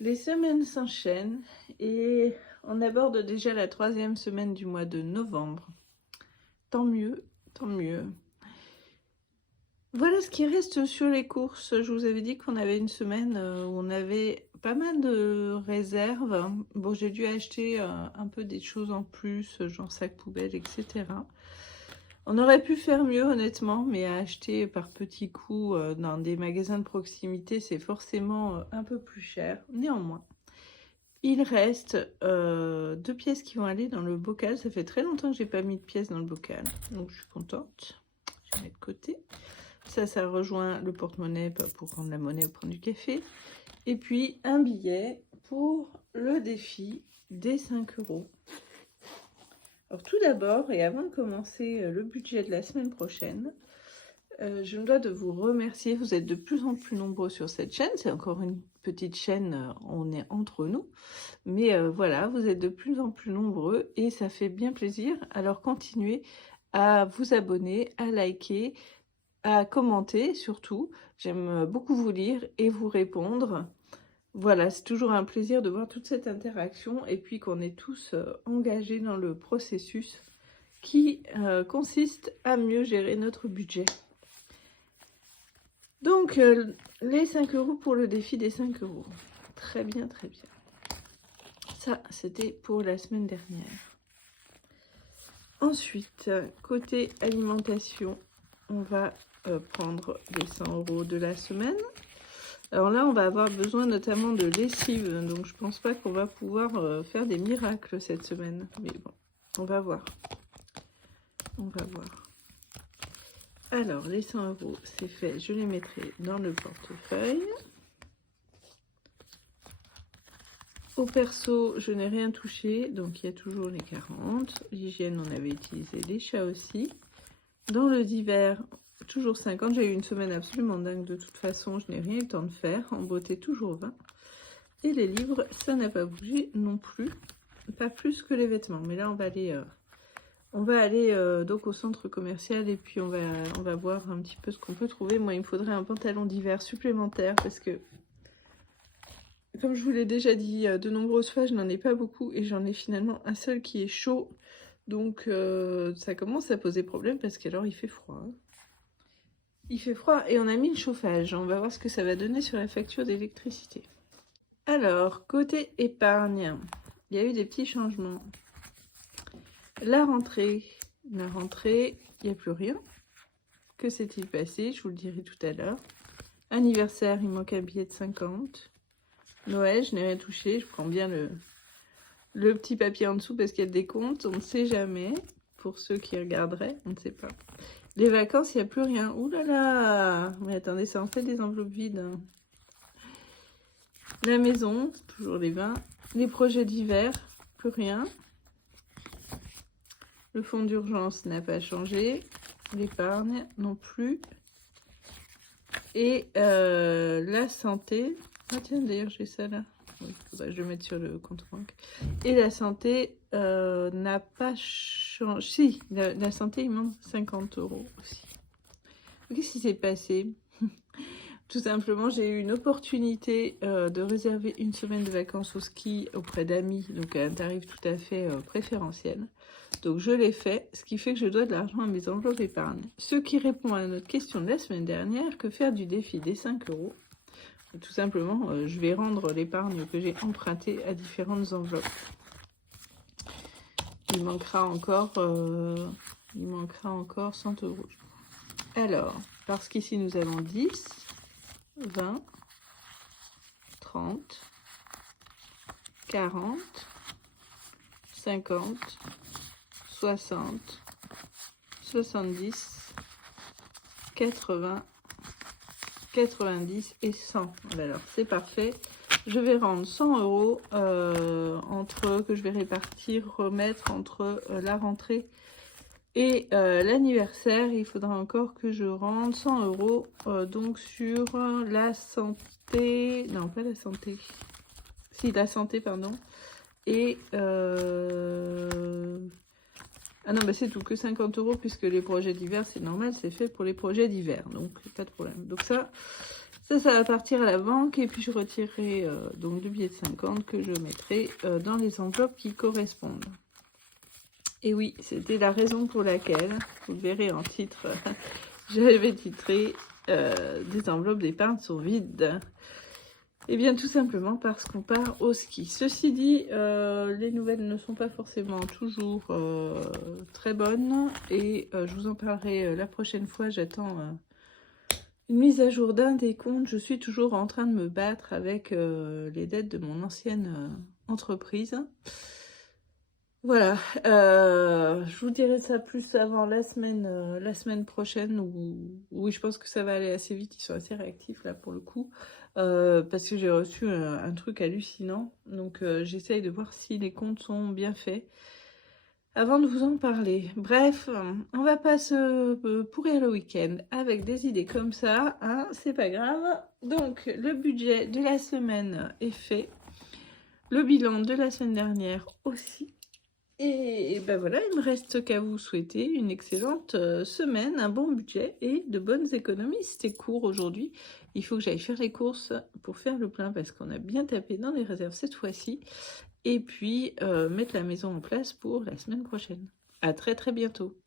Les semaines s'enchaînent et on aborde déjà la 3e semaine du mois de novembre. Tant mieux, tant mieux. Voilà ce qui reste sur les courses. Je vous avais dit qu'on avait une semaine où on avait pas mal de réserves. Bon, j'ai dû acheter un peu des choses en plus, genre sac poubelle, etc. On aurait pu faire mieux, honnêtement, mais à acheter par petits coups dans des magasins de proximité, c'est forcément un peu plus cher. Néanmoins, il reste 2 pièces qui vont aller dans le bocal. Ça fait très longtemps que j'ai pas mis de pièces dans le bocal, donc je suis contente. Je vais mettre de côté. Ça rejoint le porte-monnaie pour prendre la monnaie ou prendre du café. Et puis un billet pour le défi des 5 euros. Alors tout d'abord, et avant de commencer le budget de la semaine prochaine, je me dois de vous remercier. Vous êtes de plus en plus nombreux sur cette chaîne. C'est encore une petite chaîne, on est entre nous. Mais voilà, vous êtes de plus en plus nombreux et ça fait bien plaisir. Alors continuez à vous abonner, à liker, à commenter surtout. J'aime beaucoup vous lire et vous répondre. Voilà, c'est toujours un plaisir de voir toute cette interaction et puis qu'on est tous engagés dans le processus qui consiste à mieux gérer notre budget. Donc, les 5 euros pour le défi des 5 euros. Très bien, très bien. Ça, c'était pour la semaine dernière. Ensuite, côté alimentation, on va prendre les 100 euros de la semaine. Alors là, on va avoir besoin notamment de lessive, donc je pense pas qu'on va pouvoir faire des miracles cette semaine. Mais bon, on va voir. On va voir. Alors, les 100 euros, c'est fait. Je les mettrai dans le portefeuille. Au perso, je n'ai rien touché, donc il y a toujours les 40. L'hygiène, on avait utilisé les chats aussi. Dans le divers, toujours 50. J'ai eu une semaine absolument dingue de toute façon, je n'ai rien eu le temps de faire. En beauté, toujours 20. Et les livres, ça n'a pas bougé non plus. Pas plus que les vêtements. Mais là, on va aller donc au centre commercial et puis on va voir un petit peu ce qu'on peut trouver. Moi, il me faudrait un pantalon d'hiver supplémentaire parce que, comme je vous l'ai déjà dit de nombreuses fois, je n'en ai pas beaucoup et j'en ai finalement un seul qui est chaud. Donc, ça commence à poser problème parce qu'alors, il fait froid. Il fait froid et on a mis le chauffage. On va voir ce que ça va donner sur la facture d'électricité. Alors, côté épargne, il y a eu des petits changements. La rentrée, il n'y a plus rien. Que s'est-il passé? Je vous le dirai tout à l'heure. Anniversaire, il manque un billet de 50. Noël, je n'ai rien touché. Je prends bien le petit papier en dessous parce qu'il y a des comptes. On ne sait jamais. Pour ceux qui regarderaient, on ne sait pas. Les vacances, il n'y a plus rien. Ouh là là! Mais attendez, ça en fait des enveloppes vides. La maison, toujours les 20. Les projets d'hiver, plus rien. Le fonds d'urgence n'a pas changé. L'épargne non plus. Et la santé. Ah tiens, d'ailleurs, j'ai ça là. Oui, faudrait que je le mette sur le compte banque. Et la santé n'a pas changé. Si, la santé, il manque 50 euros aussi. Qu'est-ce qui s'est passé? Tout simplement, j'ai eu une opportunité de réserver une semaine de vacances au ski auprès d'amis, donc à un tarif tout à fait préférentiel. Donc je l'ai fait, ce qui fait que je dois de l'argent à mes enveloppes épargne. Ce qui répond à notre question de la semaine dernière, que faire du défi des 5 euros? Tout simplement, je vais rendre l'épargne que j'ai empruntée à différentes enveloppes. Il manquera encore 100 euros. Alors, parce qu'ici nous avons 10, 20, 30, 40, 50, 60, 70, 80, 90 et 100. Alors, c'est parfait. Je vais rendre 100 euros que je vais remettre entre la rentrée et l'anniversaire. Il faudra encore que je rende 100 euros donc sur la santé. Non, pas la santé. Si, la santé, pardon. Et ah non, bah c'est tout, que 50 euros, puisque les projets d'hiver, c'est normal, c'est fait pour les projets d'hiver, donc pas de problème. Donc ça, Ça va partir à la banque et puis je retirerai donc le billet de 50 que je mettrai dans les enveloppes qui correspondent. Et oui, c'était la raison pour laquelle, vous le verrez en titre, j'avais titré des enveloppes d'épargne sont vides. Eh bien, tout simplement parce qu'on part au ski. Ceci dit, les nouvelles ne sont pas forcément toujours très bonnes. Et je vous en parlerai la prochaine fois. J'attends une mise à jour d'un des comptes. Je suis toujours en train de me battre avec les dettes de mon ancienne entreprise. Voilà, je vous dirai ça plus avant la semaine prochaine où oui, je pense que ça va aller assez vite. Ils sont assez réactifs là pour le coup, parce que j'ai reçu un truc hallucinant. Donc j'essaye de voir si les comptes sont bien faits avant de vous en parler. Bref, on va pas se pourrir le week-end avec des idées comme ça, hein, c'est pas grave. Donc le budget de la semaine est fait, le bilan de la semaine dernière aussi. Et ben voilà, il me reste qu'à vous souhaiter une excellente semaine, un bon budget et de bonnes économies. C'était court aujourd'hui. Il faut que j'aille faire les courses pour faire le plein parce qu'on a bien tapé dans les réserves cette fois-ci. Et puis mettre la maison en place pour la semaine prochaine. À très très bientôt.